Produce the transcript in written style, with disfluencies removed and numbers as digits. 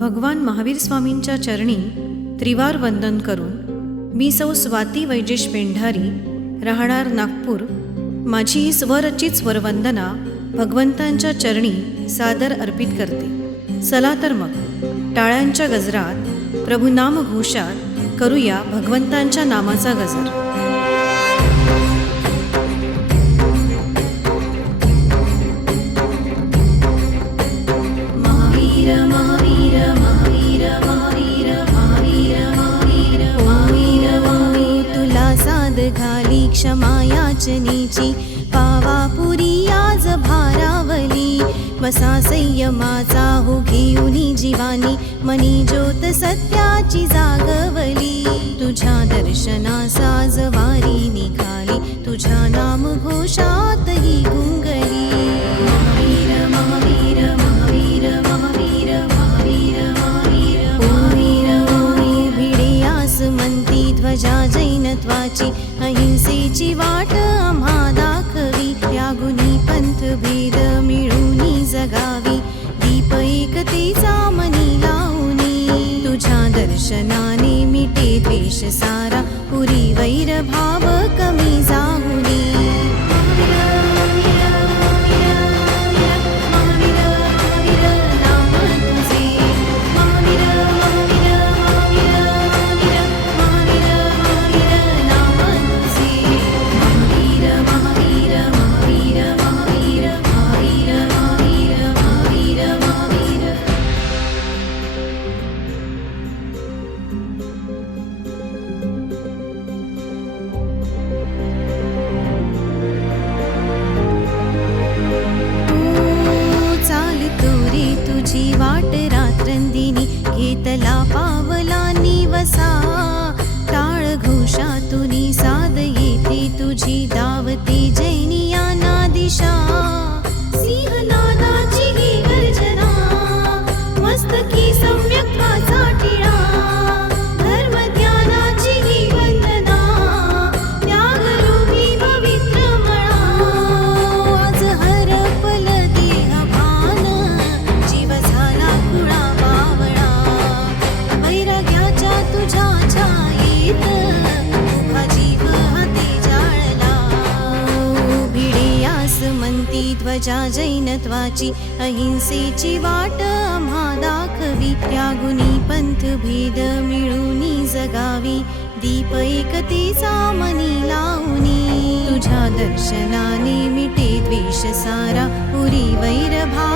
भगवान महावीर स्वामींच्या चरणी त्रिवार वंदन करून मी सौ स्वाती वैजेश पेंढारी, राहणार नागपूर, माझी ही स्वरचित स्वरवंदना भगवंतांच्या चरणी सादर अर्पित करते. चला तर मग टाळ्यांच्या गजरात प्रभुनाम घोषात करूया भगवंतांच्या नामाचा गजर. महावीर महावीर महावीर महावीर महावीर महावीर महावीर महावीर, तुला साद घाली क्षमा याचनेची, पावा पुरी आज भारावली. बसा संयमाचा हो घेऊनी जीवानी, मनी ज्योत सत्याची जागवली. तुझ्या दर्शनासा जवारी निघाली, तुझ्या नाम घोषात ही गुंगली. महावीर महावीर महावीर महावीर महावीर महावीर महावीर महावीर, भिडे आस म्हणती ध्वजा जैनत्वाची, अहिंसेची वाट आम्हा दाखवी. त्यागुनी पंथ भेद मिळूनी जगावी, दीप एकतेचा मनी लावणी. तुझ्या दर्शनाने मिटे द्वेष सारा, पुरी वैर भाव कमी जाहुनी. तुझी वाट रात्रंदिनी, घेतला पावला निवसा. टाळ घोषातुनी साद येते तुझी, दावते जैनियाना दिशा. सिंहनादाची ही गर्जना, मस्तकी सम्यक्त्वाचा टिळा. धर्मज्ञानाची ही वंदना, त्यागरूपी पवित्र मळा. आज हरपल देहभान, जीव झाला कुळा बावळा. वैराग्याच्या तुझ्या छायेत, उभा जीव हाती जाळला. भिडे आस म्हणती ध्वजा जैनत्वाची, अहिंसेची वाट आम्हा दाखवी. त्यागुनी पंथ भेद मिळूनी जगावी, दीप एकतेचा मनी लावणी. तुझ्या दर्शनाने मिटे द्वेष सारा, पुरी वैर भाव